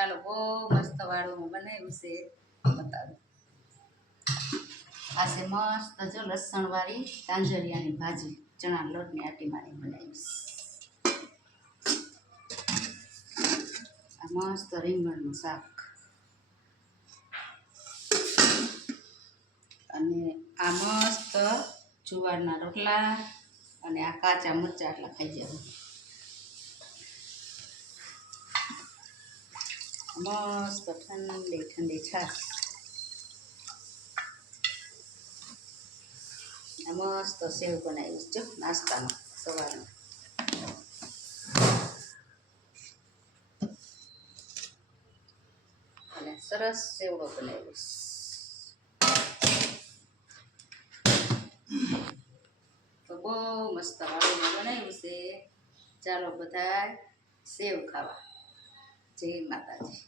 ચાલો બહુ મસ્ત વાળું હું બનાવ્યું છે બતાવું. આ છે મસ્ત જો લસણવાળી તાંજરિયાની ભાજી ચણા લોટની આટીમાંની બનાવીશ. આ મસ્ત રીંગણનું શાક અને આ મસ્ત જુવારના રોટલા અને આ કાચા મરચાં આટલા ખાઈ જાય. મસ્ત ઠંડી ઠંડી છાશ. આ મસ્ત સેવ બનાવીશ જો નાસ્તામાં સવારમાં. અને સરસ સેવડો બનાવીશ. તો બહુ મસ્ત વાળું બનાવ્યું છે. ચાલો બધા સેવ ખાવા. જય માતાજી.